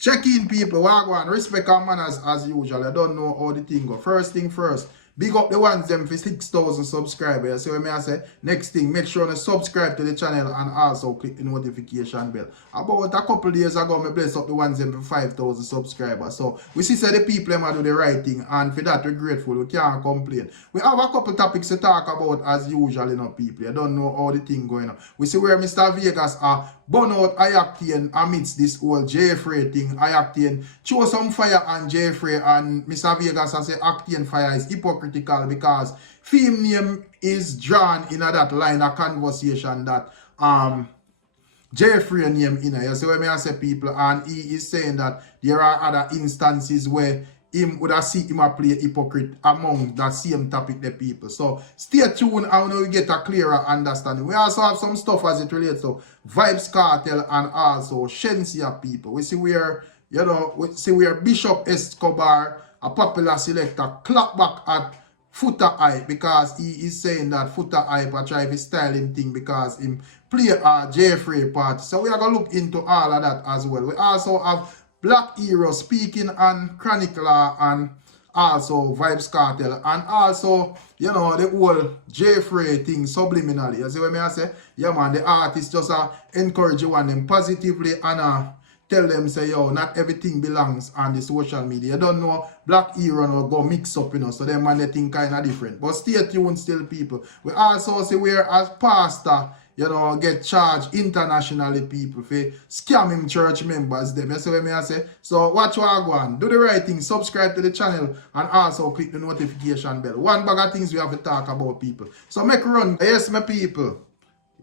Check in, people. Wagwan. Respect our manners as usual. I don't know how the thing go. First thing first. Big up the ones them for 6,000 subscribers. So when I say next thing, make sure to subscribe to the channel and also click the notification bell. About a couple days ago, I bless up the ones them for 5,000 subscribers. So we see the people them do the right thing, and for that we're grateful. We can't complain. We have a couple topics to talk about as usual, you know, people. I don't know how the thing going on. We see where Mr. Vegas are burn out Octane amidst this whole Fraii thing. Octane throw some fire on Fraii, and Mr. Vegas has say Octane fire is hypocritical because film name is drawn in that line of conversation that Fraii name in it. You see what I say, people, and he is saying that there are other instances where him would have seen him a play hypocrite among that same topic the people. So stay tuned and we get a clearer understanding. We also have some stuff as it relates to Vybz Kartel and also Shensia people. We see where, you know, we see where Bishop Escobar, a popular selector, clap back at Foota hype because he is saying that Foota hype a try to style him thing because him play a Fraii part. So we are going to look into all of that as well. We also have Black Hero speaking on Chronicler and also Vybz Kartel and also, you know, the whole Fraii thing subliminally. You see what I say? Yeah, man, the artists just encourage you on them positively and tell them, say, yo, not everything belongs on the social media. You don't know, Black Hero no go mix up, you know, so them man they think kind of different. But stay tuned still, people. We also see where as pastor, you know, get charged internationally, people, for scamming church members, them. You see what I say? So watch what I go on. Do the right thing. Subscribe to the channel and also click the notification bell. One bag of things we have to talk about, people. So make run. Yes, my people.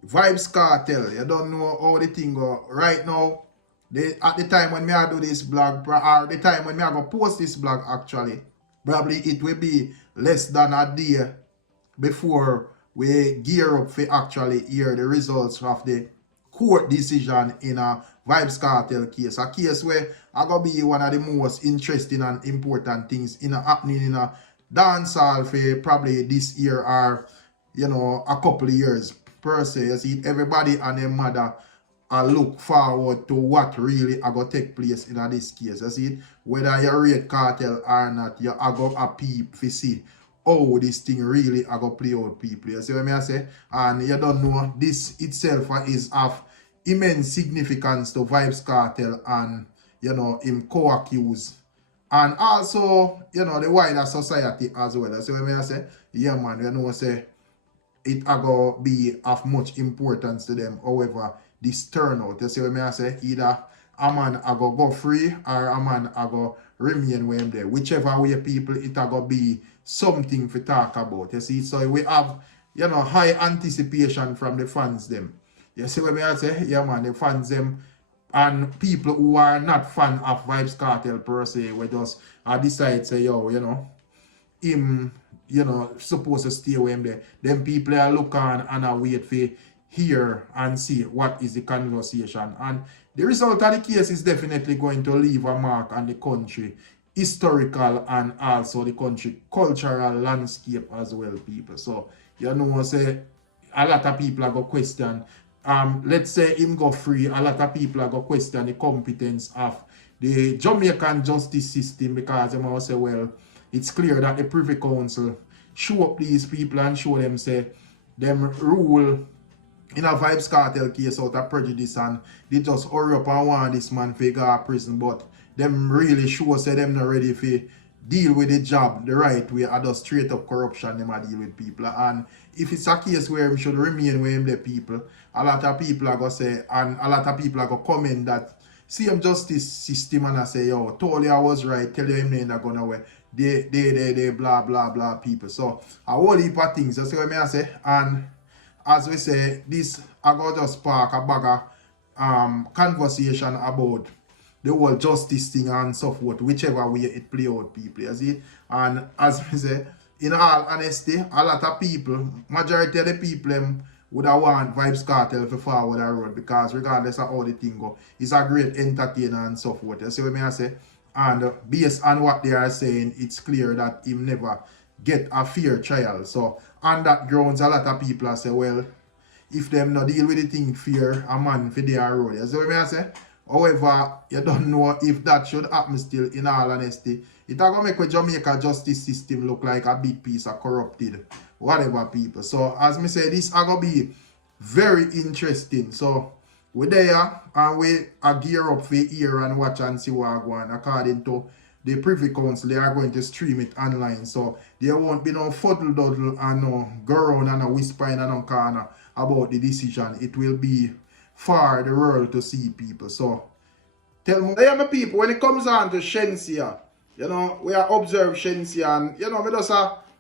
Vybz Kartel. You don't know how the thing go. Right now, at the time when I do this blog, or the time when I go post this blog, actually, probably it will be less than a day before we gear up for actually hear the results of the court decision in a Vybz Kartel case. A case where I gonna be one of the most interesting and important things happening in a dancehall for probably this year or, you know, a couple of years per se. You see, everybody and their mother look forward to what really are going to take place in this case. You see it? Whether you rate Kartel or not, you are going to peep to see how this thing really are going to play out, people. You see what I say? And you don't know, this itself is of immense significance to Vybz Kartel and, you know, him co-accused. And also, you know, the wider society as well. You see what I say? Yeah, man, you know, say it are going to be of much importance to them. However, this turnout, you see what I say? Either a man a go free or a man a go remain with him there. Whichever way, people, it a go be something to talk about. You see, so we have, you know, high anticipation from the fans them. You see what I say? Yeah, man, the fans them and people who are not fan of Vybz Kartel per se, we just decide say, yo, you know, him, you know, supposed to stay with him there. Then people are look on and wait for hear and see what is the conversation. And the result of the case is definitely going to leave a mark on the country historical and also the country cultural landscape as well, people. So, you know, say a lot of people are going to question, let's say him go free, a lot of people are going to question the competence of the Jamaican justice system because they might say, well, it's clear that the Privy Council show up these people and show them, say, them rule in a Vybz Kartel case out of prejudice and they just hurry up and want this man to go to prison, but them really sure say them not ready to deal with the job the right way or just straight up corruption them a deal with people. And if it's a case where him should remain with him the people, a lot of people are going to say, and a lot of people are going to comment that same justice system and I say, yo, totally I was right, tell you him they not gonna way. They blah blah blah people. So a whole heap of things, you see what I say? And as we say, this I got just spark a bag of conversation about the whole justice thing and so forth, whichever way it play out, people, you see? And as we say, in all honesty, a lot of people, majority of the people would have want Vybz Kartel to forward the road because regardless of how the thing go, he's a great entertainer and so forth. You see what I say? And based on what they are saying, it's clear that he never get a fair trial. So on that grounds, a lot of people say, well, if them not deal with the thing fair, a man for their road. You see what I say? However, you don't know if that should happen still, in all honesty. It are going to make the Jamaica justice system look like a big piece of corrupted whatever people. So, as me say, this are going to be very interesting. So, we're there and we are gear up for hear and watch and see what going on. According to the Privy Council, they are going to stream it online. So, there won't be no fuddle-duddle and no go around and no whispering and no corner about the decision. It will be for the world to see, people. So, tell me, my people, when it comes on to Shenseea, you know, we are observe Shenseea and, you know, we just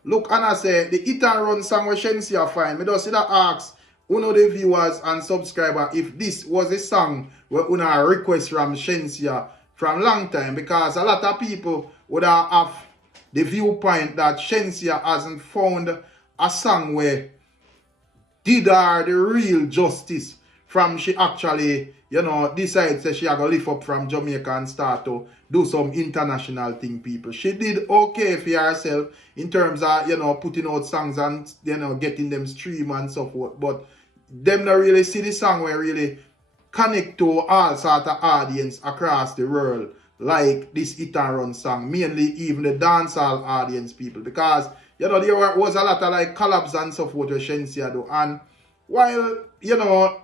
look and I say, the hit and run song with Shenseea fine. We just see that ask, the viewers and subscribers if this was a song where request from Shenseea from long time, because a lot of people would have the viewpoint that Shenseea hasn't found a song where did her the real justice from she actually, you know, decides that she are going to lift up from Jamaica and start to do some international thing, people. She did okay for herself in terms of, you know, putting out songs and, you know, getting them stream and so forth. But them not really see the song where really connect to all sort of audience across the world, like this hit and run song, mainly even the dancehall audience, people, because, you know, there was a lot of like collabs and so forth with Shenseea do, and while, you know,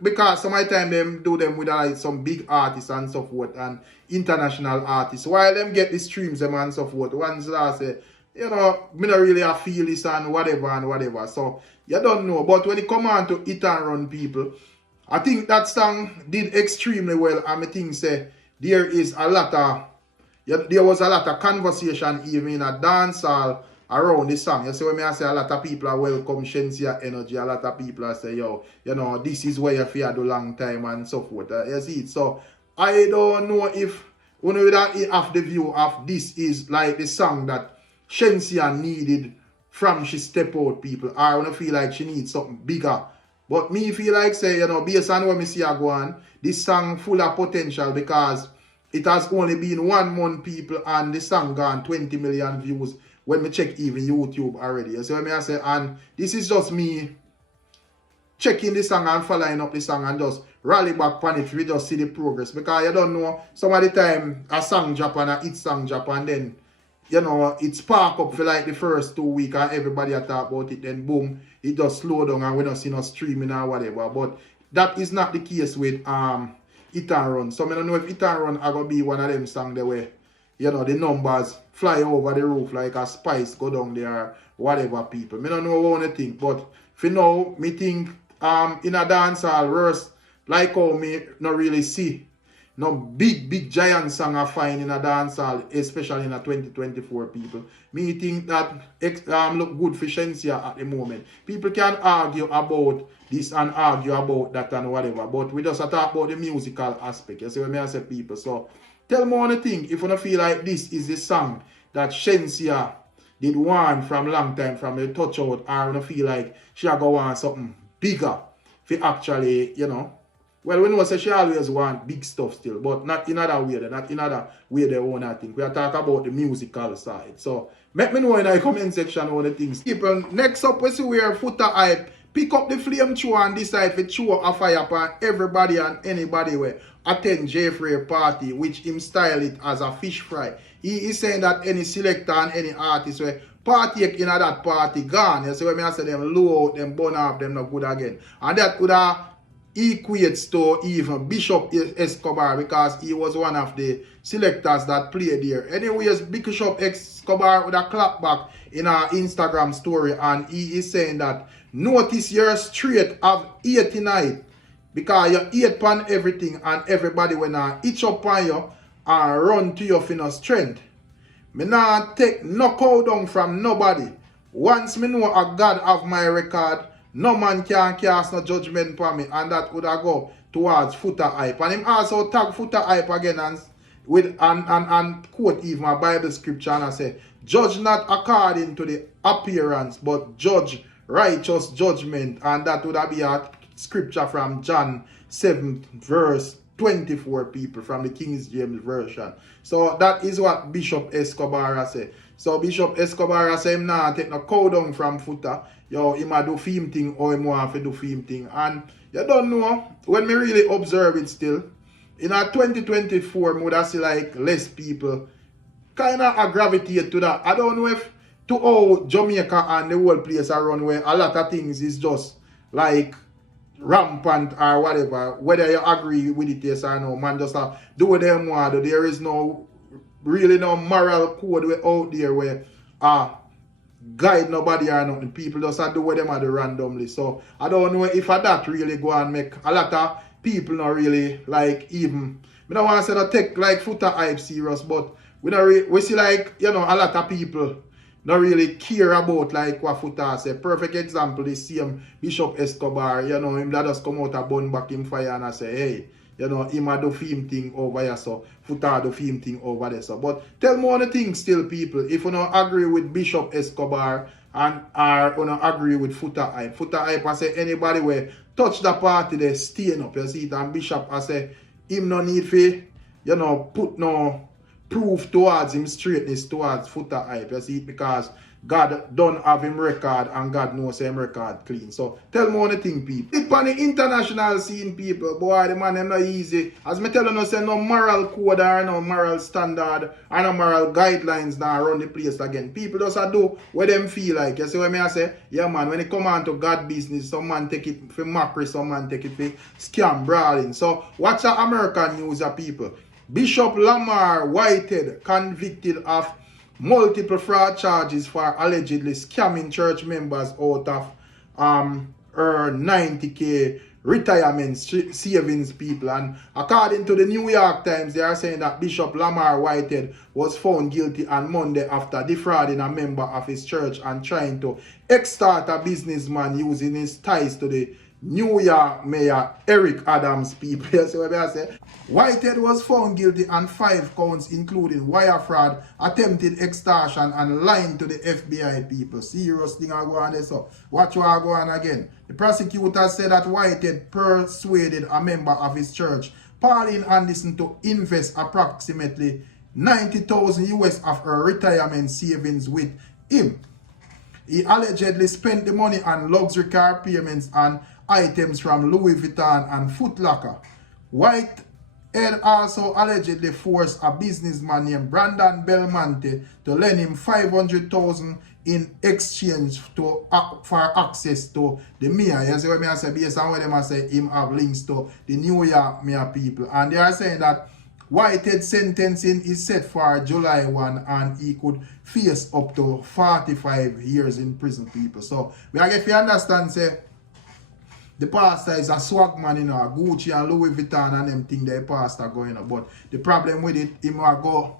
because some of the time them do them with like some big artists and so forth and international artists, while them get the streams them and so forth, ones that say, you know, me not really a feel this and whatever. So you don't know. But when it come on to hit and run, people, I think that song did extremely well, and I think say there is a lot of there was a lot of conversation even in a dance hall around the song. You see when I say a lot of people are welcome Shenseea energy, a lot of people are say, yo, you know, this is where you feel do long time and so forth. You see it. So I don't know if when we have the view of this is like the song that Shenseea needed from she step out, people. I wanna feel like she needs something bigger. But me feel like say, you know, based on what me see her go on, this song full of potential because it has only been 1 month, people, and the song gone 20 million views when me check even YouTube already. You see what I say? And this is just me checking the song and following up the song and just rally back on it. We just see the progress. Because you don't know, some of the time a song drop and a hit song drop and then, you know, it spark up for like the first 2 weeks and everybody talk about it. Then boom, it just slow down and we don't see no streaming or whatever. But that is not the case with Hit and Run. So I don't know if Hit and Run are going to be one of them songs the way, you know, the numbers fly over the roof like a spice go down there or whatever, people. I don't know what I think. But for now, me think in a dancehall verse, like how me not really see no big giant song I find in a dancehall, especially in a 2024, people. Me think that look good for Shenseea at the moment. People can argue about this and argue about that and whatever, but we just talk about the musical aspect. You see what I say, people? So tell me one thing, if you don't feel like this is the song that Shenseea did want from long time, from the touch out, or you don't feel like she go want something bigger for actually, you know. Well, we know say she always want big stuff still, but not in other way, not in other way they want to think. We are talking about the musical side. So let me know in the comment section all the things. People, next up we see where Foota hype pick up the flame throw and decide to throw a fire upon everybody and anybody where attend Fraii party, which him style it as a fish fry. He is saying that any selector and any artist where partake in that party gone. You see when I say them low out, them burn off, them not good again. And that would have equates to even Bishop Escobar because he was one of the selectors that played there. Anyways, Bishop Escobar would have clapped back in our Instagram story and he is saying that notice you're straight of 8 tonight because you 8 pan everything and everybody when I itch up on you and run to your finna strength. Me not take no cow down from nobody. Once me know a God have my record, no man can cast no judgment for me, and that would have go towards Foota hype. And him also tag Foota hype again and with and quote even a Bible scripture and I say, judge not according to the appearance, but judge righteous judgment. And that would be a scripture from John 7 verse 24, people, from the King James Version. So that is what Bishop Escobar say. So Bishop Escobar say him nah take no cow down from Foota. Yo, him a do film thing or him want to do film thing. And you don't know, when me really observe it still, in a 2024, I would have see like less people kind of gravitate to that. I don't know if to how Jamaica and the whole place around where a lot of things is just like rampant or whatever, whether you agree with it yes or no, man just do what they want. There is no really no moral code out there where guide nobody or nothing. People just do what them do randomly. So I don't know if that really go and make a lot of people not really like even I don't want to say that take like Foota hype serious, but we see like, you know, a lot of people not really care about like what Foota say. Perfect example is same Bishop Escobar, you know, him that just come out a bun back in fire and I say, hey, you know, him a do film thing over here, so Foota do film thing over there. So but tell me one thing still, people, if you don't agree with Bishop Escobar and or you don't agree with Foota hype, I say anybody where touch the party they staying up, you see it, and Bishop I say him no need for, you know, put no proof towards him straightness towards Foota hype, you see it, because God don't have him record and God knows him record clean. So tell me one thing, people. It on the international scene, people, boy, the man them not easy. As me telling you, say no moral code or no moral standard or no moral guidelines now around the place again. People just do what them feel like. You see what I say? Yeah man, when it come on to God business, some man take it for mockery, some man take it for scam, brawling. So watch the American news, people. Bishop Lamar Whitehead convicted of multiple fraud charges for allegedly scamming church members out of her 90K retirement savings, people. And according to the New York Times, they are saying that Bishop Lamar Whitehead was found guilty on Monday after defrauding a member of his church and trying to extort a businessman using his ties to the New York Mayor Eric Adams, people. You see what I say? Whitehead was found guilty on 5 counts, including wire fraud, attempted extortion, and lying to the FBI, people. Serious thing I go on there, so watch what I go on again. The prosecutor said that Whitehead persuaded a member of his church, Pauline Anderson, to invest approximately 90,000 US of her retirement savings with him. He allegedly spent the money on luxury car payments and items from Louis Vuitton and Foot Locker. Whitehead also allegedly forced a businessman named Brandon Belmonte to lend him $500,000 in exchange for access to the mayor. You see what I say? Based on what them say, him have links to the New York mayor, people. And they are saying that Whitehead's sentencing is set for July 1 and he could face up to 45 years in prison, people. So, if you understand, say, the pastor is a swag man, you know, Gucci and Louis Vuitton and them thing the pastor going on. But the problem with it, he will go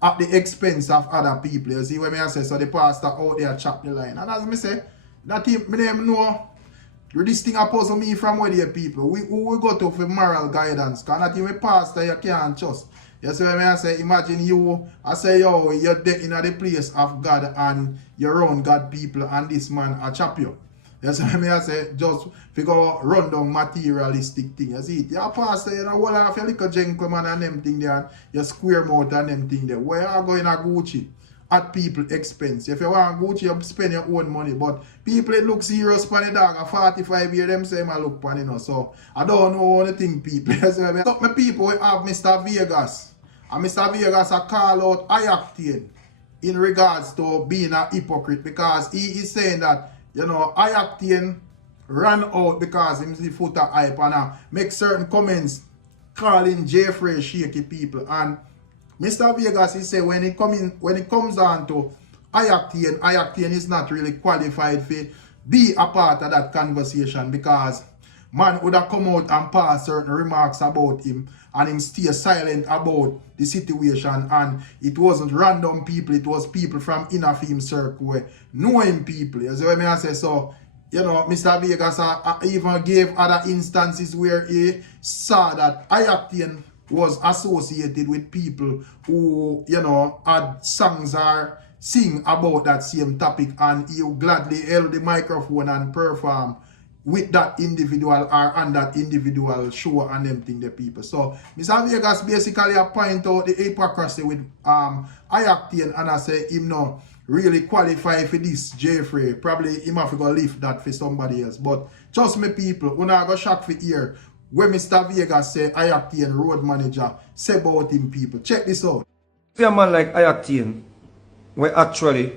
at the expense of other people. You see what I say? So the pastor out there chop the line. And as I say, that him, me name know, this thing puzzle me from where the people. We go to for moral guidance. Because that even pastor you can't trust. You see what I say? Imagine you, I say, yo, you're there in the place of God and your own God people and this man a chop you. You see what I say? Just figure run down materialistic thing. You see it? You're a pastor, you know, well, if you little gentleman and them thing there, you square mouth and them thing there. Where you going to Gucci? At people expense. If you want Gucci, you spend your own money. But people it look serious for the dog. At 45 years, them say I look for you know. So I don't know what thing people. So my people we have Mr. Vegas. And Mr. Vegas a call out Octane in regards to being a hypocrite, because he is saying that, you know, Octane ran out because him see Foota hype and make certain comments calling Jeffrey shaky people. And Mr. Vegas is say when it comes down to Octane is not really qualified to be a part of that conversation, because man would have come out and pass certain remarks about him and him stay silent about the situation, and it wasn't random people, it was people from inner film circle where know him people. You see what I say? So, you know, Mr. Vegas even gave other instances where he saw that Octane was associated with people who, you know, had songs or sing about that same topic, and he would gladly held the microphone and perform with that individual or on that individual show and them thing the people. So Mr. Vegas basically point out the hypocrisy with Octane, and I say him no really qualify for this Jeffrey. Probably him have to go lift that for somebody else. But trust me people, when I go shock for here, where Mr. Vegas say Octane road manager say about him people. Check this out. See a man like Octane, where actually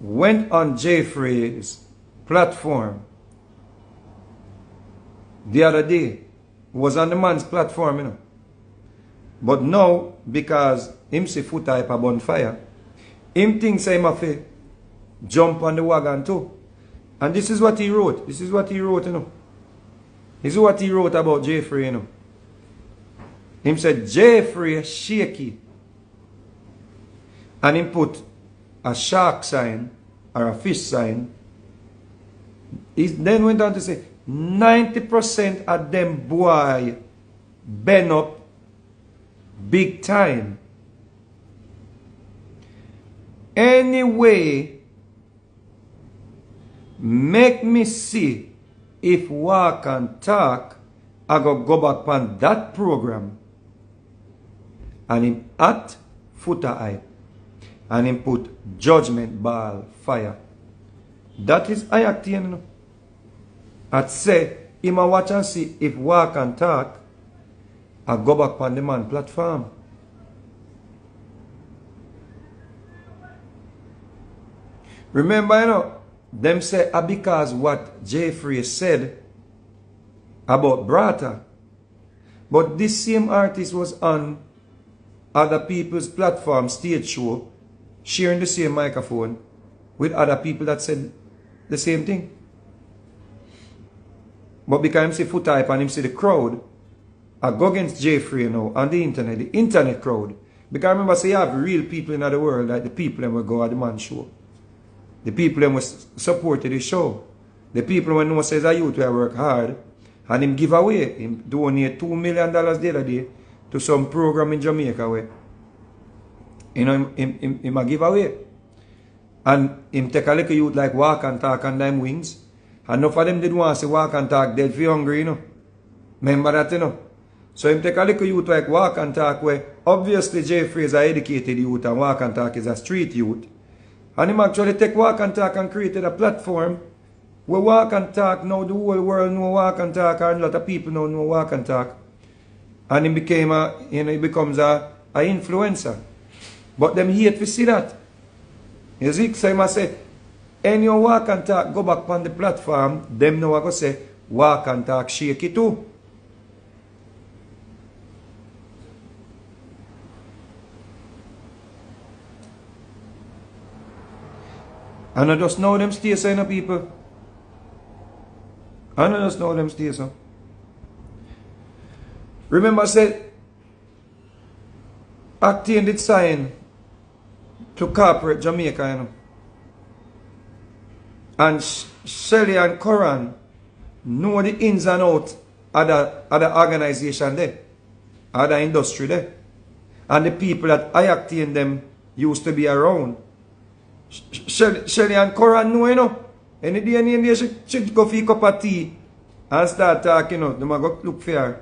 went on Fraii's platform the other day. Was on the man's platform, you know. But now, because him see Foota hype a bonfire, him thinks him have to jump on the wagon too. And this is what he wrote. This is what he wrote, you know. This is what he wrote about Fraii, you know. Him said, Fraii shaky. And him put a shark sign or a fish sign. He then went on to say, 90% of them boy bend up big time. Anyway, make me see if walk and talk, I go back on that program. And him at Foota hype. And him put judgment ball fire. That is Octane, you know. I'd say, him a watch and see if walk and talk, I go back on the man platform. Remember, you know, them say because what Fraii said about BRAWTA. But this same artist was on other people's platform, stage show, sharing the same microphone with other people that said the same thing. But because him see Foota hype and him see the crowd, I go against Fraii now on the internet crowd. Because remember, say you have real people in the world, like the people that will go at the man show. The people that will support the show. The people who know says a youth will work hard. And him give away, him donate $2 million the other day to some program in Jamaica where, you know, him a give away. And him take a little youth like walk and talk and them wings. And enough of them did want to say walk and talk dead for hungry, you know. Remember that, you know. So him take a little youth like walk and talk where obviously Fraii is an educated youth and walk and talk is a street youth. And him actually take walk and talk and created a platform where walk and talk now the whole world know walk and talk and a lot of people now know walk and talk. And he became a, you know, he becomes a influencer. But them hate to see that. You see, so he must say, and you walk and talk, go back on the platform, them now I go say, walk and talk shaky too. And I just know them stay so, you know, people. And I just know them stay so. Remember I said, Octane did sign to corporate Jamaica, you know. And Shelly and Coran know the ins and outs of the organization there, of the industry there. And the people that Octane them used to be around. Shelly and Coran know, you know. Any day and day she go for a cup of tea and start talking, you know. They might go look for her.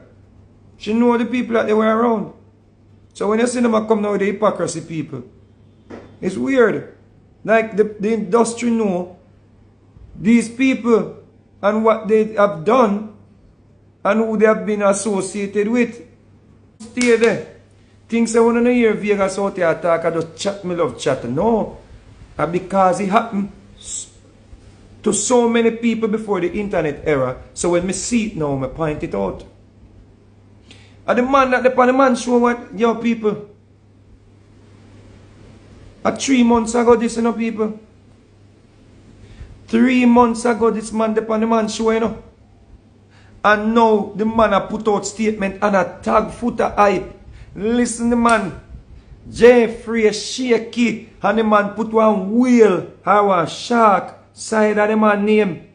She know the people that they were around. So when you see them come now with the hypocrisy people, it's weird. Like the industry know these people and what they have done and who they have been associated with. Stay there. Things I want to hear Vegas out here talk, I just chat, me love chat. No. And because it happened to so many people before the internet era, so when me see it now, I point it out. And the man that the man show what, yo people. 3 months ago, this, you know, people. 3 months ago, this man, the man show, you know. And now, the man a put out statement and a tag Foota hype. Listen, the man. Fraii shaky. And the man put one whale or one shark side of the man name.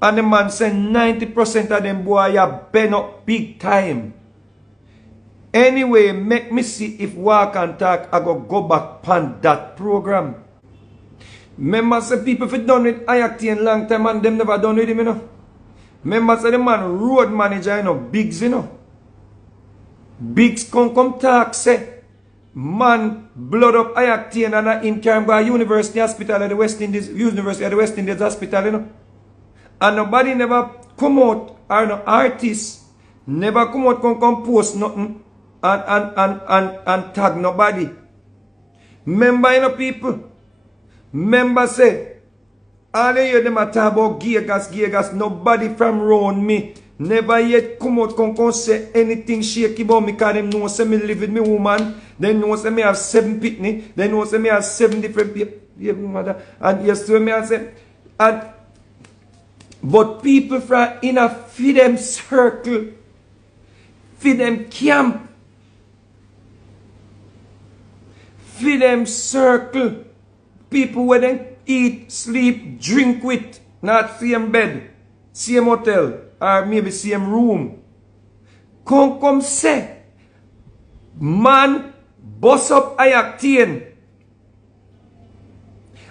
And the man said 90% of them boy are been up big time. Anyway, make me see if walk and talk I go back on that program. Remember say people if done with Octane long time and them never done with him, you know. Remember say the man road manager, you know, Biggs, you know. Biggs come talk say man blood up Octane and him can go to University Hospital at the West Indies, University of the West Indies Hospital, you know. And nobody never come out or no artist never come out come post nothing and tag nobody. Remember, you know, people. Remember, say, all they hear them a talk about Gigas, nobody from round me never yet come out come say anything shaky about me, because them know say me live with me woman, they know say me have 7 pitney, they know say me have 7 different people, mother, and yes, to me I say, and but people from in a for them circle, for them camp, for them circle, people where they eat, sleep, drink with, not same bed, same hotel, or maybe same room. Come say, man, boss up Octane,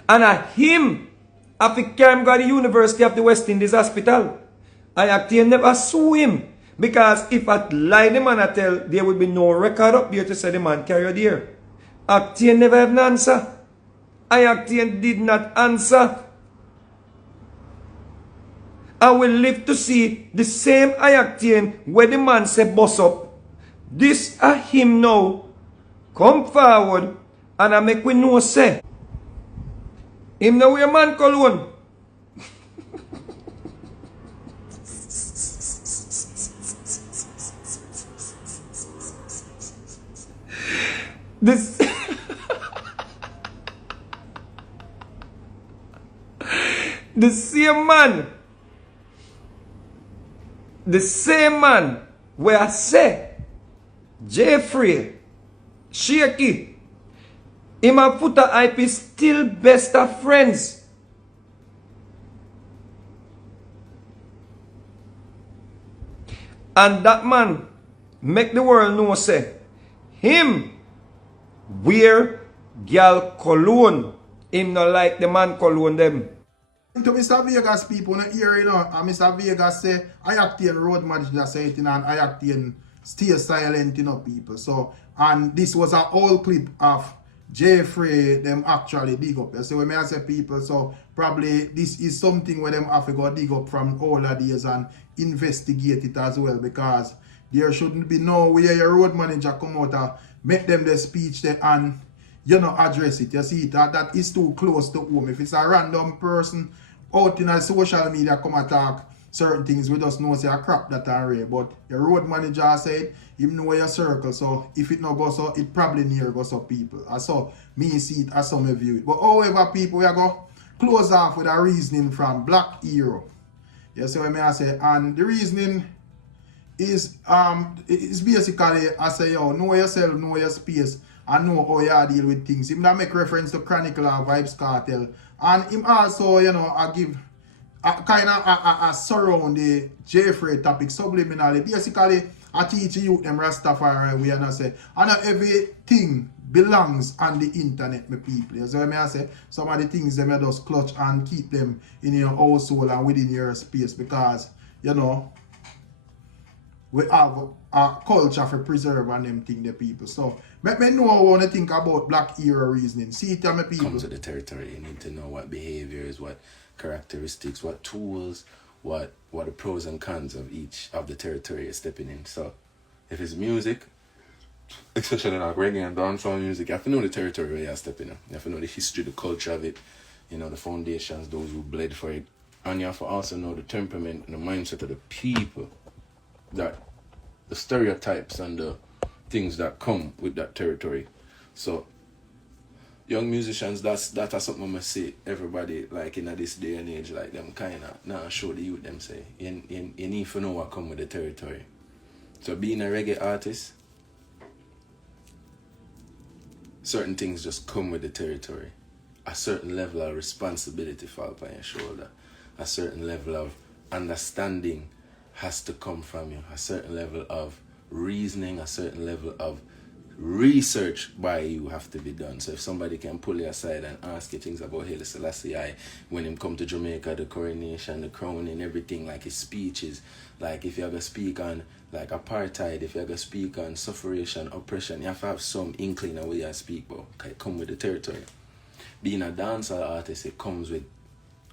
and a him, after carry him go to the University of the West Indies Hospital. Octane never sue him, because if I lie the man I tell, there would be no record up there to say the man carried there. Octane never have an answer. Octane did not answer. I will live to see the same Octane where the man say boss up. This a him now come forward and I make we know say him now a man cologne. This the same man where I say Jeffrey Shaky, him and Foota IP still best of friends. And that man make the world know say him wear girl cologne. Him not like the man cologne them. To Mr. Vegas people in the area, you know, and Mr. Vegas say Octane road manager say it, and Octane stay silent, you know, people. So, and this was an old clip of Jeffrey them actually dig up. So when I say people, so probably this is something where them have to go dig up from older days and investigate it as well, because there shouldn't be no way your road manager come out and make them the speech there and you know address it. You see that is too close to home. If it's a random person out in a social media come attack certain things, we just know say a crap that are rare. But your road manager said him know your circle, so if it no go so, it probably near go so people. And so me see it as some view it. But however, people, we are go close off with a reasoning from Black Hero. You see what I say? And the reasoning is basically I say, yo, know yourself, know your space, and know how you deal with things. Him that make reference to Chronicle or Vibes Cartel. And him also, you know, I give kind of surround the Jeffrey topic subliminally. Basically, I teach you them Rastafari way, and I say, and not everything belongs on the internet, my people. So I say, some of the things them you just clutch and keep them in your household and within your space, because, you know, we have a culture for preserve and them thing, the people. So, let me know what I want to think about Black Hero reasoning. See it, my people. Comes to the territory, you need to know what behaviors, what characteristics, what tools, what the pros and cons of each of the territory you're stepping in. So, if it's music, especially like reggae and dancehall music, you have to know the territory where you're stepping in. You have to know the history, the culture of it, you know, the foundations, those who bled for it. And you have to also know the temperament and the mindset of the people, that the stereotypes and the things that come with that territory. So, young musicians, that's something I must say. Everybody, like in this day and age, like them kind of now show the youth them say, you need to know what come with the territory. So being a reggae artist, certain things just come with the territory. A certain level of responsibility fall upon your shoulder. A certain level of understanding has to come from you. A certain level of reasoning, a certain level of research by you have to be done. So if somebody can pull you aside and ask you things about Haile Selassie when him come to Jamaica, the coronation, the crowning, everything, like his speeches, like if you're going to speak on like apartheid, if you're going to speak on suffrage, oppression, you have to have some inkling of what you speak about. Okay, come with the territory. Being a dancehall artist,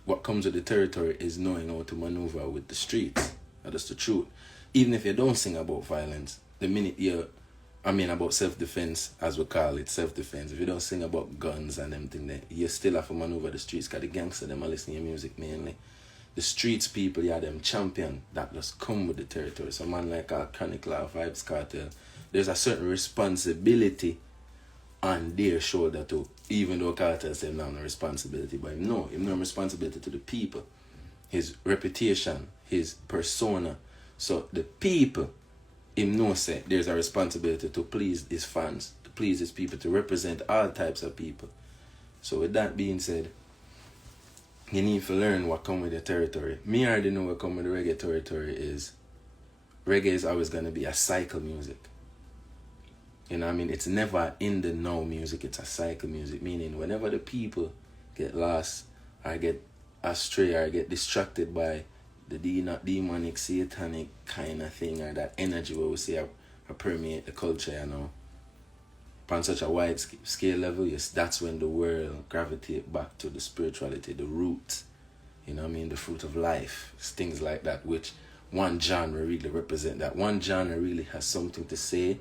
what comes with the territory is knowing how to maneuver with the streets. That's the truth. Even if you don't sing about violence, the minute about self-defense, as we call it, self-defense. If you don't sing about guns and them thing, you still have to maneuver the streets, because the gangsters, them are listening to your music mainly. The streets people, them champion that just come with the territory. So man like our Chronic Law, Vibes Cartel, there's a certain responsibility on their shoulder too. Even though Cartel said no responsibility, but him no responsibility to the people. His reputation, his persona. So the people, him no say there's a responsibility to please his fans, to please his people, to represent all types of people. So with that being said, you need to learn what come with the territory. Me already know what come with the reggae territory is. Reggae is always going to be a cycle music. You know what I mean? It's never in the now music, it's a cycle music. Meaning whenever the people get lost or get astray or get distracted by the demonic, satanic kind of thing, or that energy where we say I permeate the culture, you know, on such a wide scale level, yes, that's when the world gravitate back to the spirituality, the roots, you know what I mean, the fruit of life, things like that, which one genre really represent that. One genre really has something to say,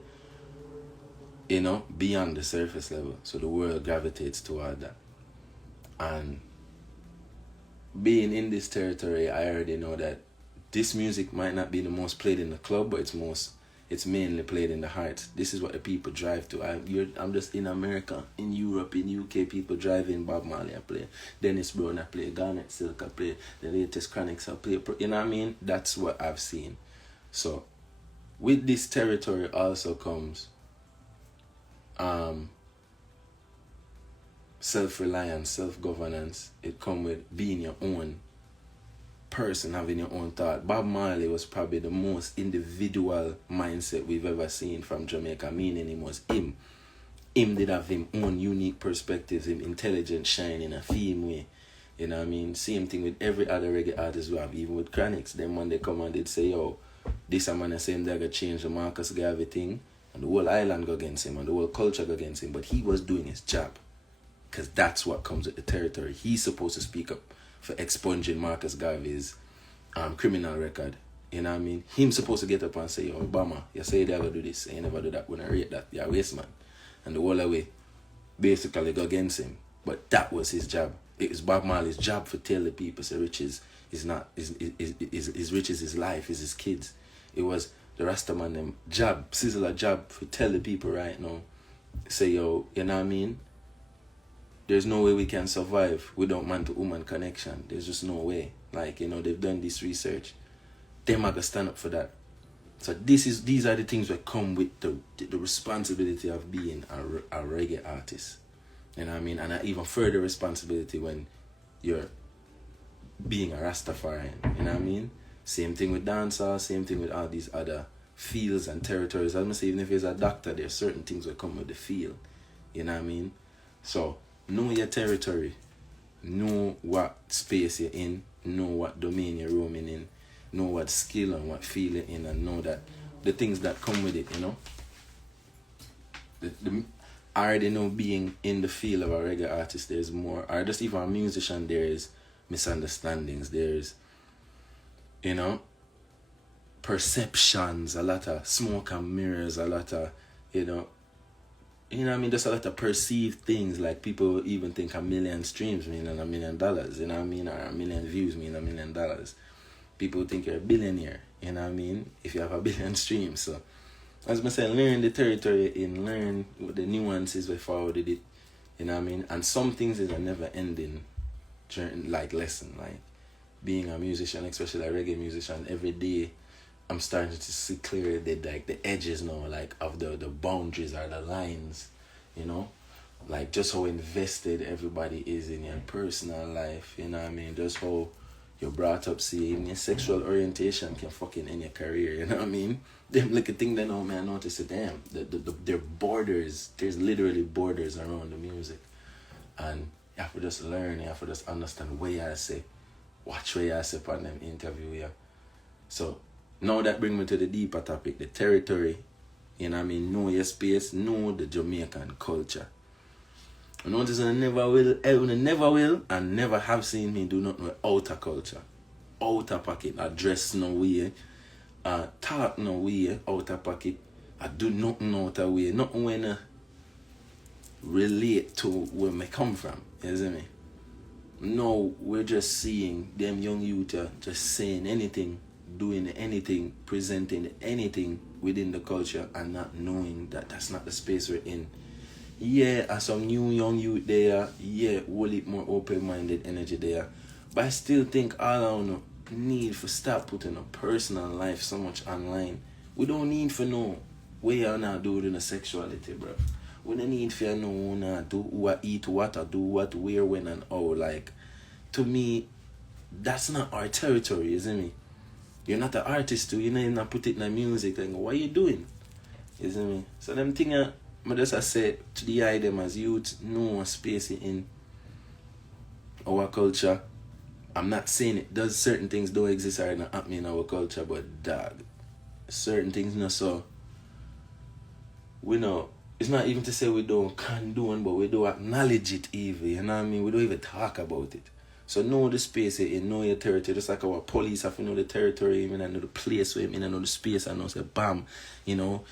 you know, beyond the surface level. So the world gravitates toward that. And being in this territory, I already know that this music might not be the most played in the club, but it's mainly played in the heart. This is what the people drive to. I'm just in America, in Europe, in UK, people driving Bob Marley, I play Dennis Brown, I play Garnet Silk, I play the latest Chronics, I play, you know what I mean? That's what I've seen. So with this territory also comes self-reliance, self-governance. It comes with being your own person, having your own thought. Bob Marley was probably the most individual mindset we've ever seen from Jamaica, meaning him was him. Him did have him own unique perspectives, him intelligent, shining, a theme way. You know what I mean? Same thing with every other reggae artist we have, even with Chronics. Then when they come and they'd say, yo, this a man saying they're going to change the Marcus Garvey thing, and the whole island go against him, and the whole culture go against him. But he was doing his job, because that's what comes with the territory. He's supposed to speak up for expunging Marcus Garvey's criminal record. You know what I mean? Him supposed to get up and say, yo, Obama, you say they're going to do this, and you never do that. When I rate that, you're a waste man. And the whole away basically go against him. But that was his job. It was Bob Marley's job to tell the people, say riches is not, is riches his life, is his kids. It was the Rastaman them job, Sizzler job to tell the people right now, say, yo, you know what I mean? There's no way we can survive without man-to-woman connection. There's just no way. Like, you know, they've done this research. Them are going to stand up for that. So these are the things that come with the responsibility of being a reggae artist. You know what I mean? And an even further responsibility when you're being a Rastafarian. You know what I mean? Same thing with dancehall, same thing with all these other fields and territories. I'm going to say, even if you're a doctor, there's certain things that come with the field. You know what I mean? So, know your territory. Know what space you're in. Know what domain you're roaming in. Know what skill and what field you're in. And know that the things that come with it, you know. I already know being in the field of a reggae artist, there's more, or just even a musician, there's misunderstandings, there's, you know, perceptions, a lot of smoke and mirrors, a lot of, you know what I mean, just a lot of perceived things, like people even think 1 million streams mean $1 million, you know what I mean, or 1 million views mean $1 million. People think you're a billionaire, you know what I mean, if you have 1 billion streams. So, as I said, learn the territory and learn what the nuances before we did it, you know what I mean, and some things is a never-ending journey, like lesson, like being a musician, especially a reggae musician, every day I'm starting to see clearly the edges now, like of the boundaries or the lines, you know, like just how invested everybody is in your personal life, you know what I mean, just how you're brought up, see, even your sexual orientation can fucking end your career, you know what I mean? Them like a thing that now, man, I notice it, damn, their borders, there's literally borders around the music, and you have to just learn, you have to just understand what you say, watch what you say upon them interview, yeah. So, now that brings me to the deeper topic, the territory, you know what I mean, know your space, know the Jamaican culture. I notice I never will, and never have seen me do nothing with outer culture. Outer pocket, I dress no way, talk no way out of pocket. I do nothing out of way. Nothing when relate to where I come from. You see me? No, we're just seeing them young youth just saying anything, doing anything, presenting anything within the culture and not knowing that that's not the space we're in. Yeah, as some new young youth there, yeah, will it more open-minded energy there. But I still think all I need for stop putting a personal life so much online. We don't need for know where you're not doing the sexuality, bro. We don't need for know do what eat what or do what where when and how. Like, to me, that's not our territory, isn't it? You're not an artist too, you know, not put it in the music and go, what are you doing? Isn't me? So them thing I just say to the eye them as youth, no space in our culture. I'm not saying it does certain things don't exist or not happen in our culture, but dog, certain things not so. We know it's not even to say we don't condone, but we don't acknowledge it even. You know what I mean? We don't even talk about it. So know the space you in, know your territory. Just like our police have to know the territory, even know the place where in, know the space, and know say bam, you know.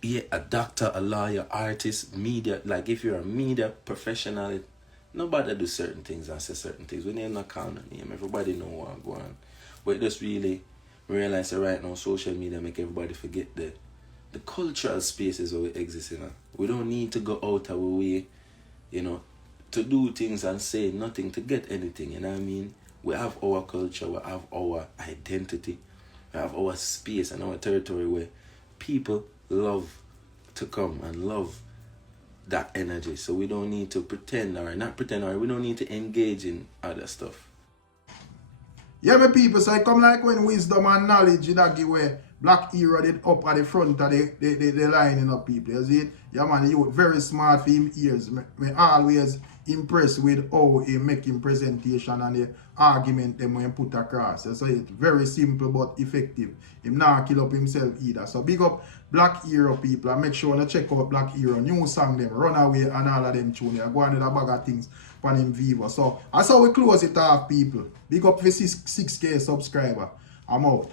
Yeah, a doctor, a lawyer, artist, media. Like if you're a media professional, nobody do certain things and say certain things. We need not call the name. Everybody know what going on. But it just really realize that right now social media make everybody forget the cultural spaces where we exist in. We don't need to go out our way, you know, to do things and say nothing to get anything, you know what I mean? We have our culture, we have our identity, we have our space and our territory where people love to come and love that energy. So we don't need to pretend or not pretend, or we don't need to engage in other stuff. Yeah, my people, so it come like when wisdom and knowledge, you know, give way. Black hero did up at the front of the lining of people. You see it? Yeah, man, you very smart for him ears. Me always impressed with how he make him presentation and the argument them when he put across. So it's very simple but effective. Him not kill up himself either. So big up Black Hero people and make sure you check out Black Hero. New song them, Runaway and all of them tune. You go on with a bag of things on him Vivo. So that's how we close it off, people. Big up for 6K subscriber. I'm out.